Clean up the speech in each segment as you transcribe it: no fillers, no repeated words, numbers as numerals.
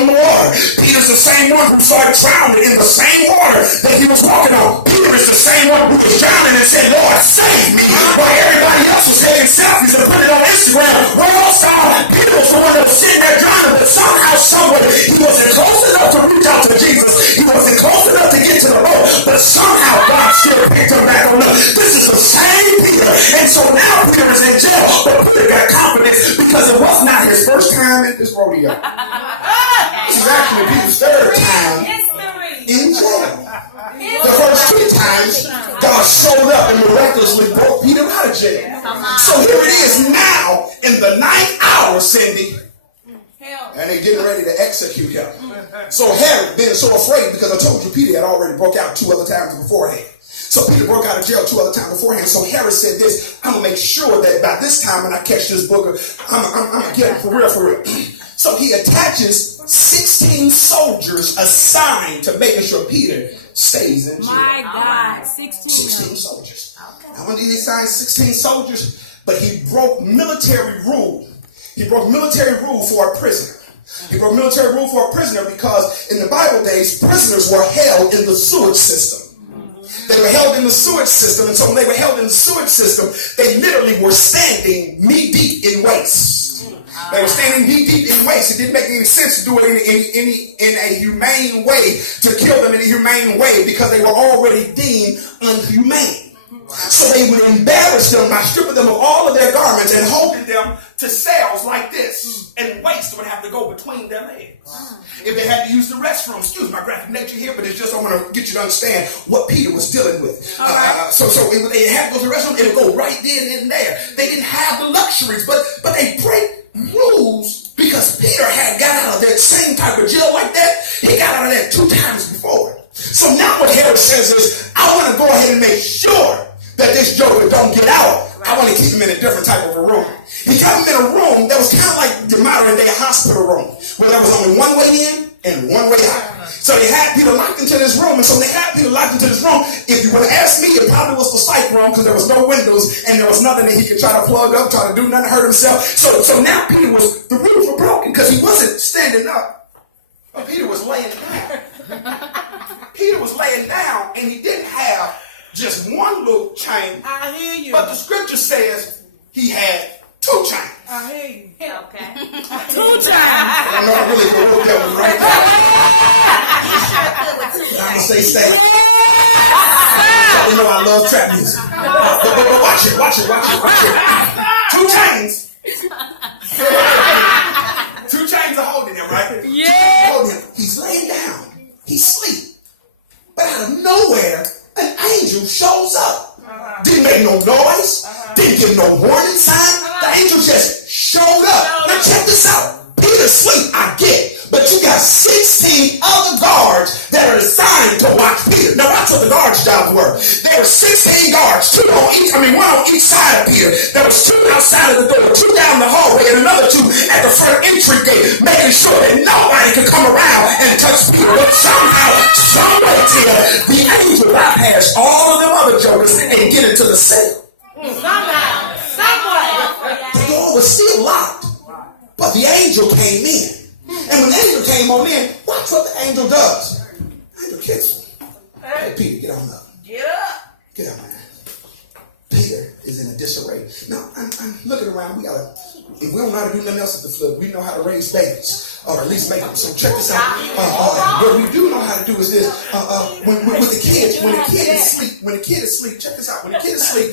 on the water. Peter's the same one who started drowning in the same water that he was walking on. Peter is the same one who was drowning and said, Lord, save me. While everybody else was taking selfies and putting it on Instagram. Well, Peter was the one that was sitting there drowning, but somehow, somewhere, he wasn't close enough to reach out to Jesus. He wasn't close enough to get to the boat, but somehow God still picked him back on up. This is the same Peter. And so now Peter is in jail, but Peter got confidence because it was not his first time in this rodeo. This is actually Peter's third time in jail. The first 2 times, God showed up and miraculously brought Peter out of jail. So here it is now in the 9th hour, Cindy. And they're getting ready to execute him. So Herod being so afraid, because I told you Peter had already broke out 2 other times beforehand. So Peter broke out of jail 2 other times beforehand. So Herod said this, I'm going to make sure that by this time when I catch this booger, I'm going to get him for real, for real. So he attaches 16 soldiers assigned to making sure Peter stays in jail. My God, 16 soldiers. Not only did he assign 16 soldiers, but he broke military rule. He broke military rule for a prisoner. He broke military rule for a prisoner because in the Bible days, prisoners were held in the sewage system. They were held in the sewage system, and so when they were held in the sewage system, they literally were standing knee deep in waste. They were standing knee deep in waste. It didn't make any sense to do it in a humane way, to kill them in a humane way, because they were already deemed unhumane. So they would embarrass them by stripping them of all of their garments and holding them to cells like this, and waste would have to go between their legs. If they had to use the restroom, excuse my graphic nature here, but it's just I want to get you to understand what Peter was dealing with. So if they had to go to the restroom, it would go right then and there. They didn't have the luxuries, but they break rules because Peter had got out of that same type of jail like that. He got out of that 2 times before. So now what Herod says is, I want to go ahead and make sure that this joker don't get out. I want to keep him in a different type of a room. He got him in a room that was kind of like the modern day hospital room, where there was only one way in and one way out. So they had Peter locked into this room, and so they had Peter locked into this room. If you would have asked me, it probably was the psych room because there was no windows and there was nothing that he could try to plug up, try to do nothing to hurt himself. So now Peter was, the rules were broken because he wasn't standing up, but Peter was laying down. Peter was laying down, and he didn't have just one little chain. I hear you. But the scripture says he had 2 chains. I hear you. Okay. 2 times. I know I really wrote that one right now. I'm going to say stay. You know I love trap music. But watch it. 2 chains. 2 chains are holding him, right? Yeah. Holding him. He's laying down. He's asleep. But out of nowhere, an angel shows up. Didn't make no noise. Didn't give no warning sign. The angel just showed up. Now check this out. Peter's asleep, I get. But you got 16 other guards that are assigned to watch Peter. Now that's what the guards' jobs were. There were 16 guards, 1 on each side of Peter. There was 2 outside of the door, 2 down the hallway, and another 2 at the front entry gate, making sure that nobody could come around and touch Peter. But somehow, someway, the angel bypassed all of them other jokers and get into the cell. Somehow. Somewhere. The door was still locked, but the angel came in. And when the angel came on in, watch what the angel does. The angel kicks him. Hey, Peter, get on up. Get up. Get up, man. Peter is in a disarray. Now, I'm looking around. If we don't know how to do nothing else at the flood, we know how to raise babies, or at least make them. So check this out. What we do know how to do is this. With the kids, when the kid is asleep, check this out. When the kid is asleep,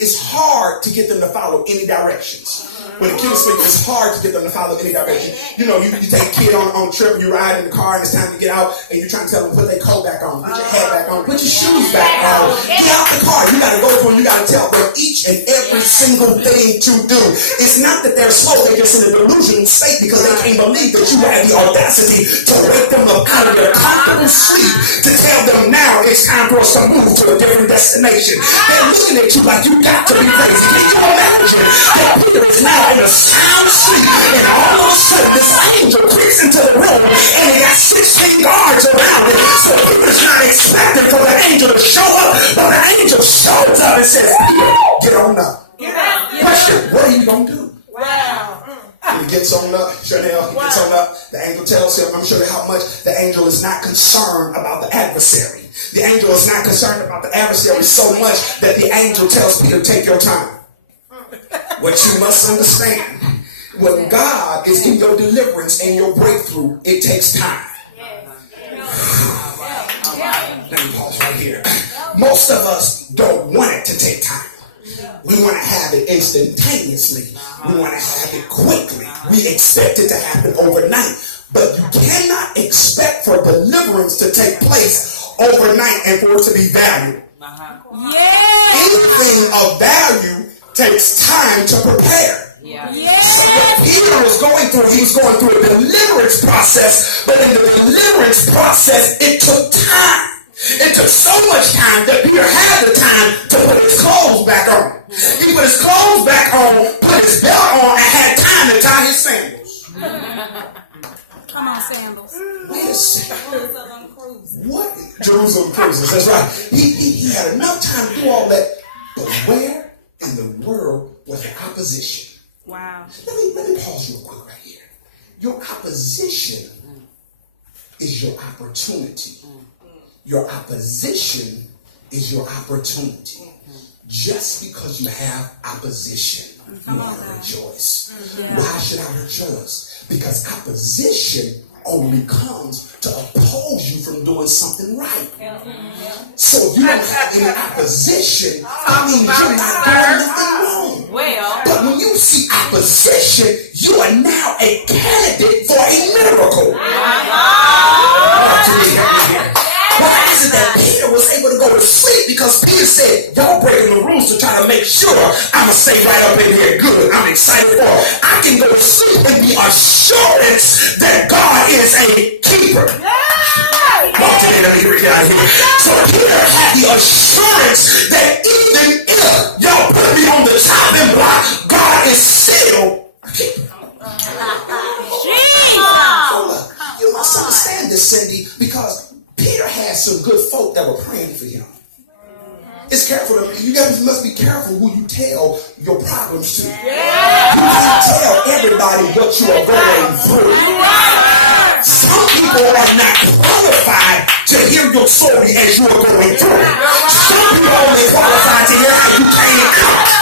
it's hard to get them to follow any directions. When the kid is asleep, it's hard to get them to follow any direction. You know, you take a kid on a trip, you ride in the car, and it's time to get out, and you're trying to tell them, put their coat back on, put your hat back on, put your shoes back on. Get out the car. You got to go to them. You got to tell them each and every single thing to do. It's not that they're slow. They're just in a delusional state because they can't believe that you had the audacity to wake them up out of their comfortable sleep to tell them now it's time for us to move to a different destination. They're looking at you like you got to be crazy. Can you imagine that Peter is now in a sound sleep, and all of a sudden this angel creeps into the room, and he got 16 guards around it. So Peter's not expecting for the angel to show up, but the angel shows up and says, Peter, get on up. Get up. Question, what are you going to do? Wow. And he gets on up, Chanel, he gets on up. The angel tells him, I'm sure how much the angel is not concerned about the adversary. The angel is not concerned about the adversary so much that the angel tells Peter, take your time. What you must understand, when God is in your deliverance and your breakthrough, it takes time. Let me pause right here. Most of us don't want it to take time. We want to have it instantaneously. We want to have it quickly. We expect it to happen overnight. But you cannot expect for deliverance to take place overnight and for it to be valued. Anything of value takes time to prepare. So what Peter was going through, he was going through a deliverance process, but in the deliverance process, it took time. It took so much time that Peter had the time to put his clothes back on. He put his clothes back on, put his belt on, and had time to tie his sandals. Come on, sandals. Wait a second. Jerusalem cruises. What? Jerusalem cruises, that's right. He had enough time to do all that, but where in the world was the opposition? Wow. Let me pause real quick right here. Your opposition is your opportunity. Your opposition is your opportunity. Just because you have opposition, you ought to rejoice. Why should I rejoice? Because opposition only comes to oppose you from doing something right. So if you don't have any opposition, that means you're not doing nothing wrong. But when you see opposition, you are now a candidate for a miracle. Why is it that Peter was able to go to sleep? Because Peter said, y'all breaking the rules to try to make sure I'm going to stay right up in here good. I'm excited for it. I can go to sleep with the assurance that God is a keeper. So Peter had the assurance that even if y'all put me on the chopping block, God is still a keeper. You must understand this, Cindy, because Peter had some good folk that were praying for him. It's careful. You guys must be careful who you tell your problems to. You can't tell everybody what you are going through. Some people are not qualified to hear your story as you are going through. Some people are only qualified to hear how you came out.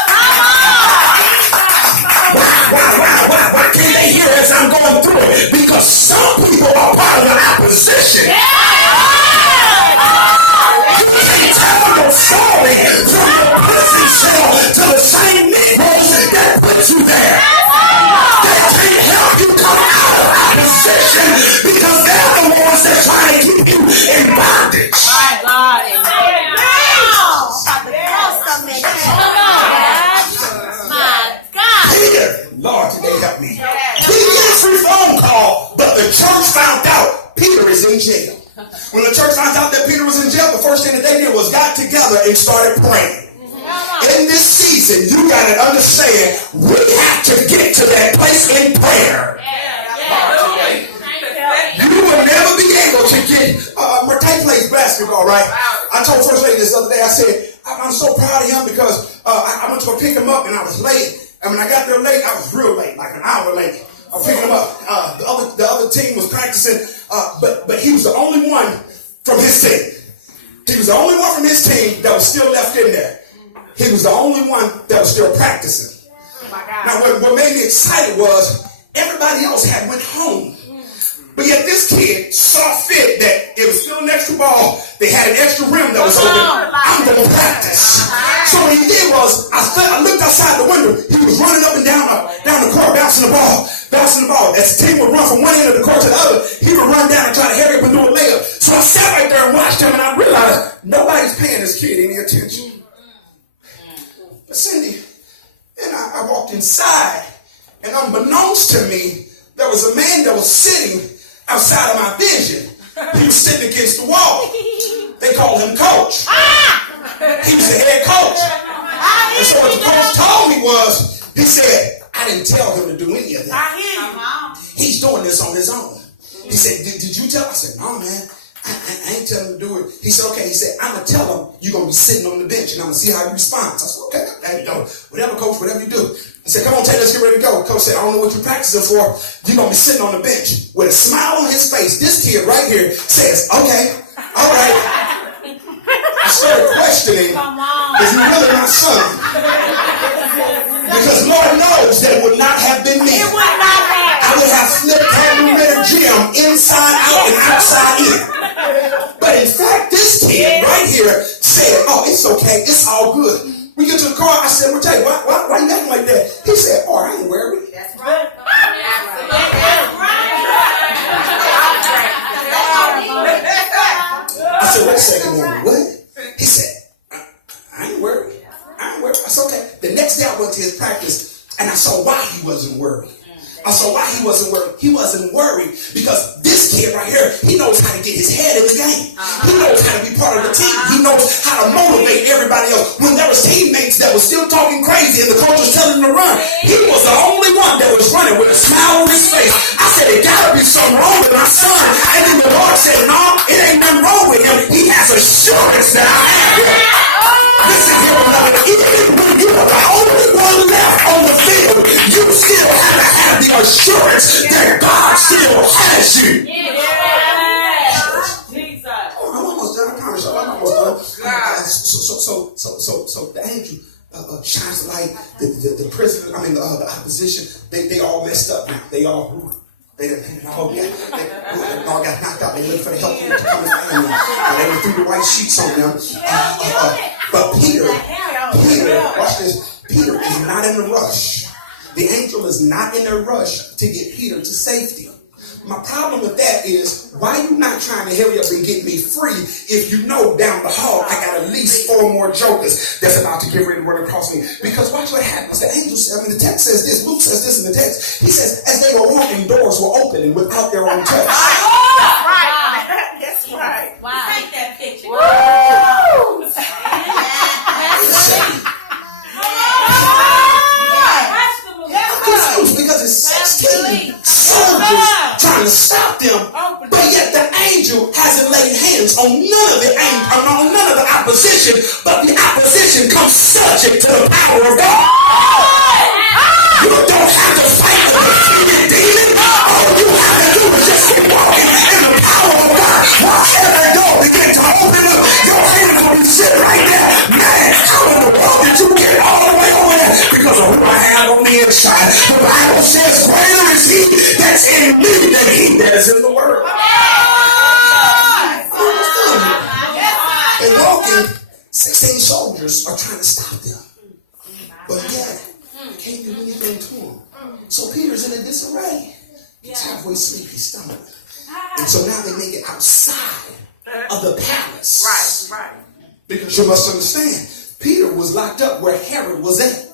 Why can't they hear as I'm going through it? Because some people are part of the opposition. Your story from your prison cell to the same Negroes that put you there. They can't help you come out of opposition because they're the ones that try to keep you in bondage. My God. Peter, Lord, today help me. We get a free phone call, but the church found out Peter is in jail. When the church found out that Peter was in jail, the first thing that they did was got together and started praying. In this season, you got to understand, we have to get to that place in prayer. You will never be able to get. Martay plays basketball, right? I told First Lady this other day, I said, I'm so proud of him because I went to go pick him up and I was late. And when I got there late, I was real late, like an hour late. I was picking him up. The other team was practicing, but he was the only one from his team. He was the only one from his team that was still left in there. He was the only one that was still practicing. Now, what made me excited was everybody else had went home. But yet this kid saw fit that it was still an extra ball. They had an extra rim that was open. I'm going to practice. So what he did was, I looked outside the window. He was running up and down the court, bouncing the ball. As the team would run from one end of the court to the other, he would run down and try to hurry up and do a layup. So I sat right there and watched him, and I realized nobody's paying this kid any attention. But Cindy, and I walked inside, and unbeknownst to me, there was a man that was sitting outside of my vision. He was sitting against the wall. They called him Coach. He was the head coach. And so what the coach told me was, he said, I didn't tell him to do any of that. He's doing this on his own. He said, did you tell? I said, no, man. I ain't telling him to do it. He said, okay. He said, I'm going to tell him you're going to be sitting on the bench and I'm going to see how you respond. So I said, okay, there you go. Whatever, coach, whatever you do. I said, come on, Taylor, let's get ready to go. Coach said, I don't know what you're practicing for. You're going to be sitting on the bench with a smile on his face. This kid right here says, okay, all right. I started questioning, is he really my son? Because Lord knows that it would not have been me. I would have flipped Henry Gym inside out and outside in. But in fact, this kid right here said, oh, it's okay. It's all good. We get to the car. I said, well, Jay, why you acting like that? He said, oh, I ain't worried. That's right. I said, wait a second, man. What? He said, I ain't worried. I ain't worried. I said, okay. The next day I went to his practice and I saw why he wasn't worried. I saw why he wasn't worried. He wasn't worried because this kid right here, he knows how to get his head in the game. He knows how to be part of the team. He knows how to motivate everybody else. When there was teammates that was still talking crazy and the coach was telling him to run, he was the only one that was running with a smile on his face. I said, it gotta be something wrong with my son. And then the Lord said, no, it ain't nothing wrong with him. He has assurance that I have him. Listen here, beloved. Even when you are the only one left on the field, you still have to have the assurance that God still has you. Jesus. I'm almost done. I promise you. I'm almost done. So the angel shines the light. The prisoner, the opposition, they all messed up now. They all all got knocked out. They looked for the help to come and find them. They threw the white sheets on them. But Peter, watch this. Peter is not in a rush. The angel is not in a rush to get Peter to safety. My problem with that is, why you not trying to hurry up and get me free if you know down the hall I got at least 4 more jokers that's about to get ready to run across me? Because watch what happens. The angel says, the text says this. Luke says this in the text. He says, as they were walking, doors were opening without their own touch. Right. That's right. Wow. Take that picture. Confused because it's 16 soldiers trying to stop them, but yet the angel hasn't laid hands on none of the opposition, but the opposition comes subject to the power of God. You don't have to fight the defeated demon. All you have to do is just keep walking in the power of God. Whatever door begin to open up, your hand will be sitting right there. Man, how in the world did you get all the way over there? Because of who I have on the inside. The Bible says, greater is he that's in me than he that is in the world. They're walking, 16 soldiers are trying to stop them. But yet, can't do anything to them. So Peter's in a disarray. He's halfway asleep, he's stumbling. And so now they make it outside of the palace. Right. Because you must understand, Peter was locked up where Herod was at.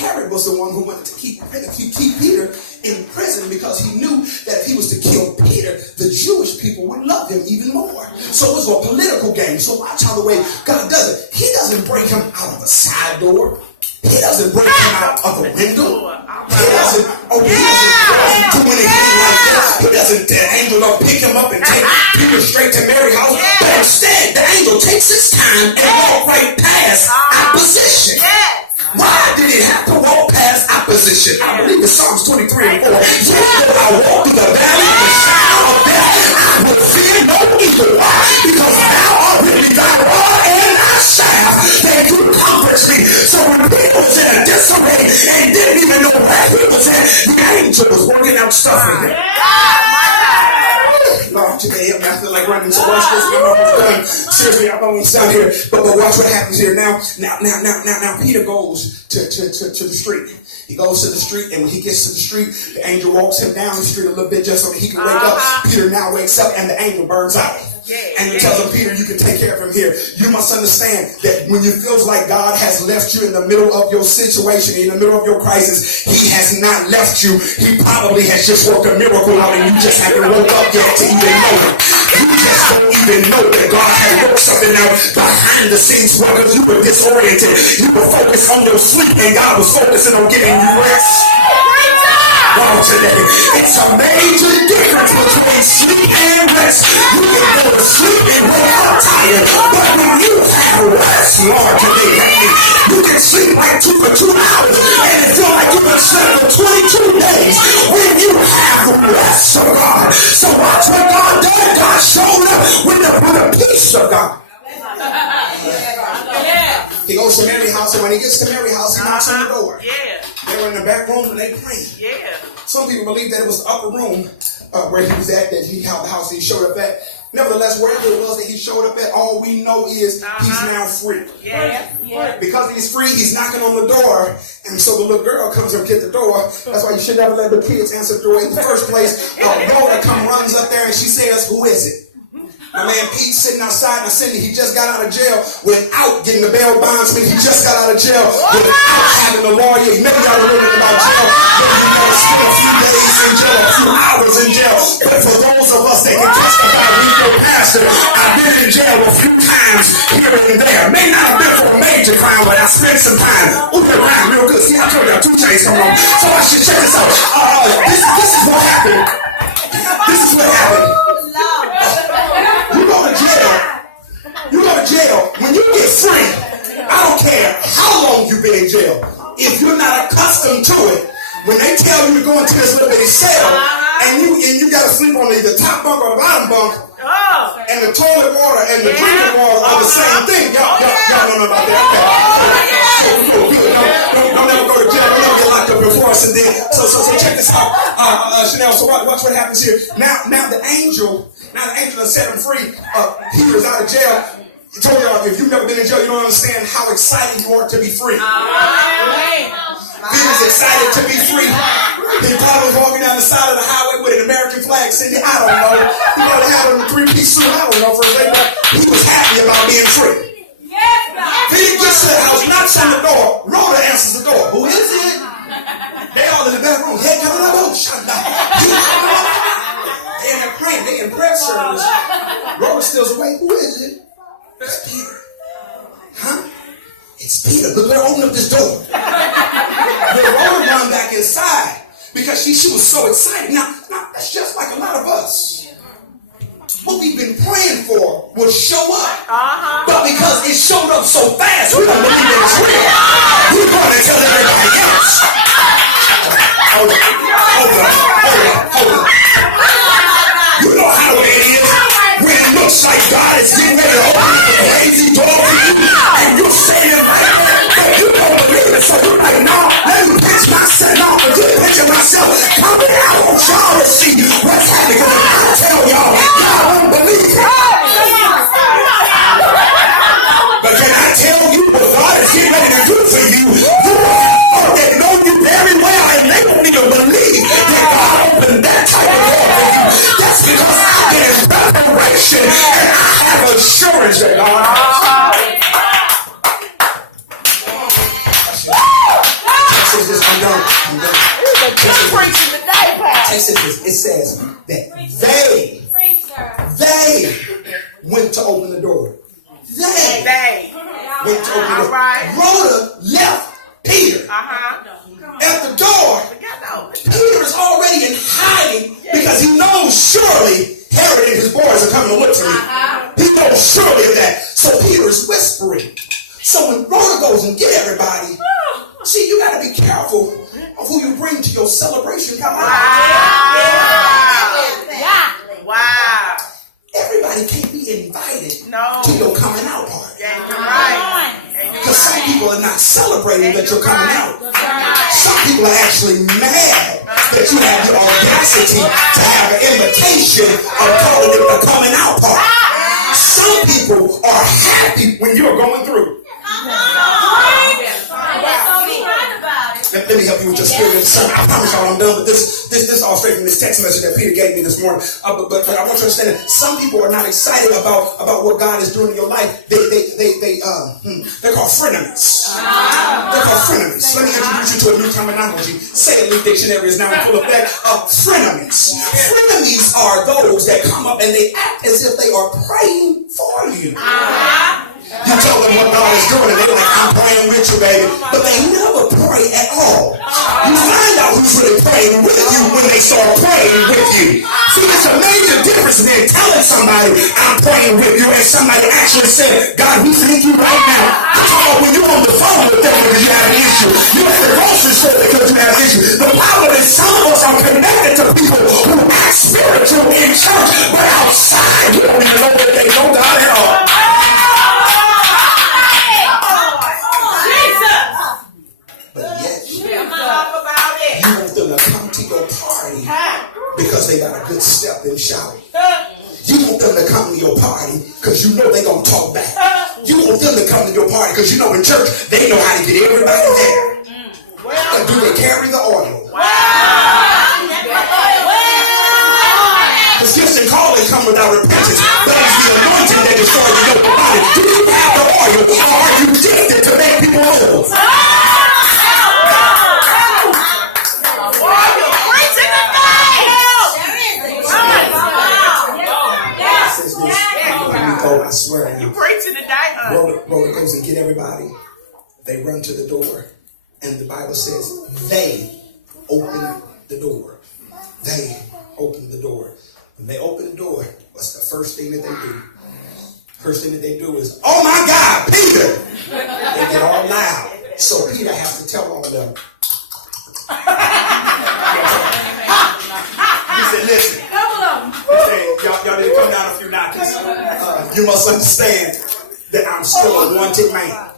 Herod was the one who wanted to keep Peter in prison because he knew that if he was to kill Peter, the Jewish people would love him even more. So it was a political game. So watch how the way God does it. He doesn't break him out of a side door. He doesn't break him out of a window. He doesn't do anything like that. He doesn't, the angel don't pick him up and take Peter straight to Mary's house. But instead, the angel takes his time and walks right past opposition. Why did he have to walk past opposition? I believe it's Psalms 23 and 4. Yes, though I walk through the valley of the shadow of death, I will fear no evil. Why? Because thou art with me, thy rod and thy staff, they do comfort me. So when Peter was in a disarray and didn't even know where he was at, the angel was working out stuff in him. Lord, today I'm not feeling like running, so watch this. I'm almost done. Seriously, I'm almost done here. But watch what happens here. Now, Peter goes to the street. He goes to the street, and when he gets to the street, the angel walks him down the street a little bit just so that he can wake up. Peter now wakes up, and the angel burns out. And he tells him, Peter, you can take care of him here. You must understand that when it feels like God has left you in the middle of your situation, in the middle of your crisis, he has not left you. He probably has just worked a miracle out and you just haven't woke up yet to even know it. You just don't even know that God had worked something out behind the scenes because you were disoriented. You were focused on your sleep and God was focusing on getting you rest. While y'all today. It's a major difference between sleep and rest. You can go to sleep and wake up tired, but when you have rest, Lord, today, you can sleep like 2 hours and it feel like you've been sleeping for 22 days when you have rest of God. So watch what God did. God showed up with the peace of God. He goes to Mary's house, and when he gets to Mary's house, he knocks on the door. They were in the back room and they prayed. Some people believe that it was the upper room where he was at, that he held the house that he showed up at. Nevertheless, wherever it was that he showed up at, all we know is he's now free. Because he's free, he's knocking on the door, and so the little girl comes up, get the door. That's why you should never let the kids answer the door in the first place. Rhoda runs up there and she says, "Who is it?" My man Pete sitting outside in Cindy, he just got out of jail without getting the bail bondsman. He just got out of jail without having a lawyer. Maybe y'all are learning about jail. Maybe you gotta spend a few days in jail, a few hours in jail. But for those of us that can testify, we your pastor, I've been in jail a few times here and there. May not have been for a major crime, but I spent some time moving around real good. See, I told y'all 2 chains coming on. So I should check this out. This is what happened. This is what happened. You go to jail. You go to jail. When you get free, I don't care how long you've been in jail. If you're not accustomed to it, when they tell you to go into this little bitty cell and you got to sleep on the top bunk or the bottom bunk, and the toilet water and the drinking water are the same thing. Y'all don't know about that. Don't ever go to jail. Don't ever get locked up before us. And then, so check this out, Chanel. So watch what happens here. Now the angel has set him free. Peter's out of jail. He told y'all, if you've never been in jail, you don't understand how excited you are to be free. Peter's excited to be free. He probably was walking down the side of the highway with an American flag sitting. I don't know. He might have had on a 3-piece suit. I don't know for a second, but he was happy about being free. Peter gets to the house, knocks on the door. Rhoda answers the door. Who is it? They all in the back room. Hey, come on, shut up. They in there praying. They in prayer service. Rhoda still's awake. Who is it? It's Peter. Huh? It's Peter. Look, let her open up this door. But Rhoda run back inside because she was so excited. Now, that's just like a lot of us. What we've been praying for will show up. But because it showed up so fast, we don't believe it was real. We're going to tell everybody else. Hold on. You know how it is when it looks like God is getting ready to open up a crazy door for you, and you're saying, but you don't believe it. So you're like, no, let me pitch myself. No, but you picture myself coming out on y'all to see what's happening. I tell y'all don't believe it. But can I tell you what God is getting ready to do for you? They know you very well, and they don't even believe that God opened that type of door for you. That's because I've been in revelation, and I have assurance that God. I'm done. It says that they went to open the door. They went to open the door. Rhoda left Peter at the door. Peter is already in hiding because he knows surely Herod and his boys are coming to look for me. He knows surely of that. So Peter is whispering. So when Rhoda goes and get everybody, see, you got to be careful of who you bring to your celebration. Come on. Wow. Everybody can't be invited to your coming out party. Because some people are not celebrating that you're coming out. Some people are actually mad that you have the audacity to have an invitation of calling it a coming out party. Some people are happy when you're going through. Let me help you with your spirit of discernment. I promise y'all I'm done, but this all straight from this text message that Peter gave me this morning. But I want you to understand that some people are not excited about what God is doing in your life. They're called frenemies. They're called frenemies. Let me introduce you to a new terminology. Say it, Leaf Dictionary is now in full effect. Frenemies. Frenemies are those that come up and they act as if they are praying for you. You tell them what God is doing, and they're like, I'm praying with you, baby. But they never pray at all. You find out who's really praying with you when they start praying with you. See, it's a major difference between telling somebody, I'm praying with you, and somebody actually said, God, we thank you right now. When you're on the phone with them because you have an issue, you're at the grocery store because you have an issue. The problem is some of us are connected to people who act spiritual in church, but outside we don't even know that they know God at all. But yet, you want them to come to your party because they got a good step and shout. You want them to come to your party because you know they're going to talk back. You want them to come to your party because you know in church they know how to get everybody there. And do they carry the oil? Because gifts and calling come without repentance, but it's the anointing that destroys the yoke of body. Do you have the oil, or are you gifted to make people whole? I swear. You preaching tonight, huh? Rhoda goes and get everybody. They run to the door, and the Bible says they open the door. They open the door. When they open the door, what's the first thing that they do? First thing that they do is, oh my God, Peter! They get all loud. So Peter has to tell all of them. He said, listen. He said, y'all need to come down a few notches. You must understand that I'm still a wanted man.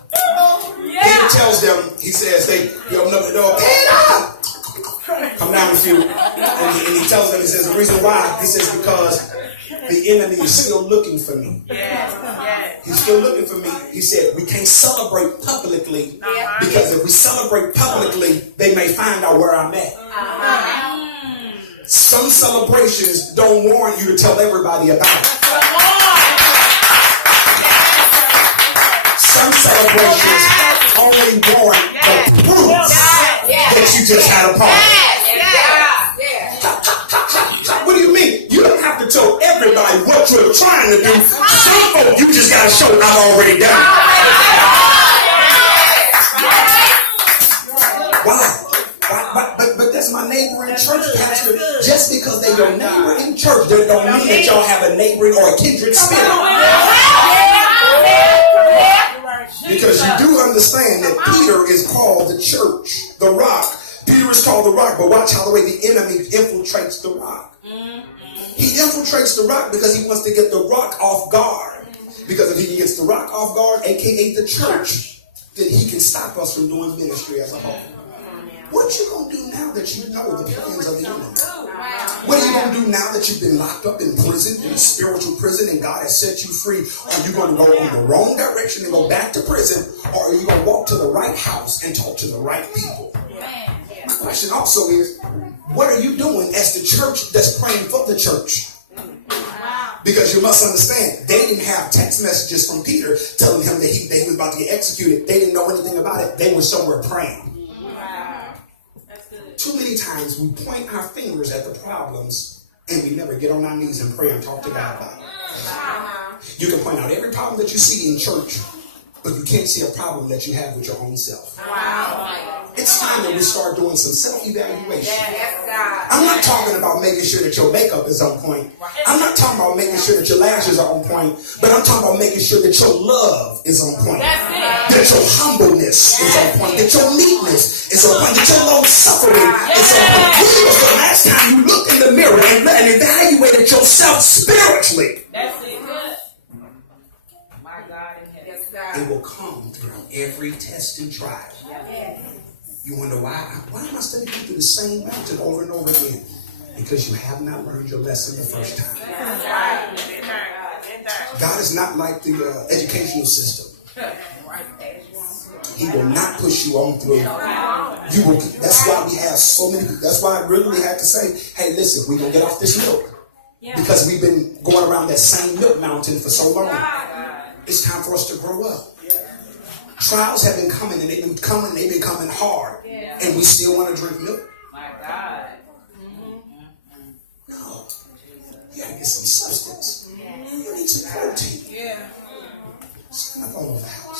Peter tells them, he says, he opened up the door, Peter! Come down a few. And he tells them, he says, the reason why, he says, because the enemy is still looking for me. He's still looking for me. He said, we can't celebrate publicly because if we celebrate publicly, they may find out where I'm at. Some celebrations don't warrant you to tell everybody about it. Some celebrations only warrant the proof that you just had a party. What do you mean? You don't have to tell everybody what you're trying to do. Some folk, you just got to show I've already done it. Why? But that's my neighbor in church, Pastor. Just because they're your neighbor in church, that don't mean that y'all have a neighboring or a kindred spirit. Because you do understand that Peter is called the church, the rock. Peter is called the rock, but watch how the way the enemy infiltrates the rock. He infiltrates the rock because he wants to get the rock off guard. Because if he gets the rock off guard, aka the church, then he can stop us from doing ministry as a whole. What you gonna do now that you know the plans of the enemy? What are you gonna do now that you've been locked up in prison, in a spiritual prison, and God has set you free? Are you gonna go in the wrong direction and go back to prison, or are you gonna walk to the right house and talk to the right people? My question also is, what are you doing as the church that's praying for the church? Because you must understand, they didn't have text messages from Peter telling him that he was about to get executed. They didn't know anything about it. They were somewhere praying. Too many times we point our fingers at the problems and we never get on our knees and pray and talk to God about it. You can point out every problem that you see in church, but you can't see a problem that you have with your own self. It's time that we start doing some self-evaluation. I'm not talking about making sure that your makeup is on point. I'm not talking about making sure that your lashes are on point, but I'm talking about making sure that your love is on point. That your humbleness is on point. That your meekness is on point. That your long suffering is on point. When was the last time you looked in the mirror and evaluated yourself spiritually? That's it. My God in heaven. It will come through every test and trial. You wonder why am I still going through the same mountain over and over again? Because you have not learned your lesson the first time. God is not like the educational system. He will not push you on through. That's why we have so many. That's why I really had to say, hey, listen, we're going to get off this milk. Because we've been going around that same milk mountain for so long. It's time for us to grow up. Trials have been coming, and they've been coming hard, and we still want to drink milk. My God. No, you gotta get some substance. You need some protein. She said, I'm going over the house.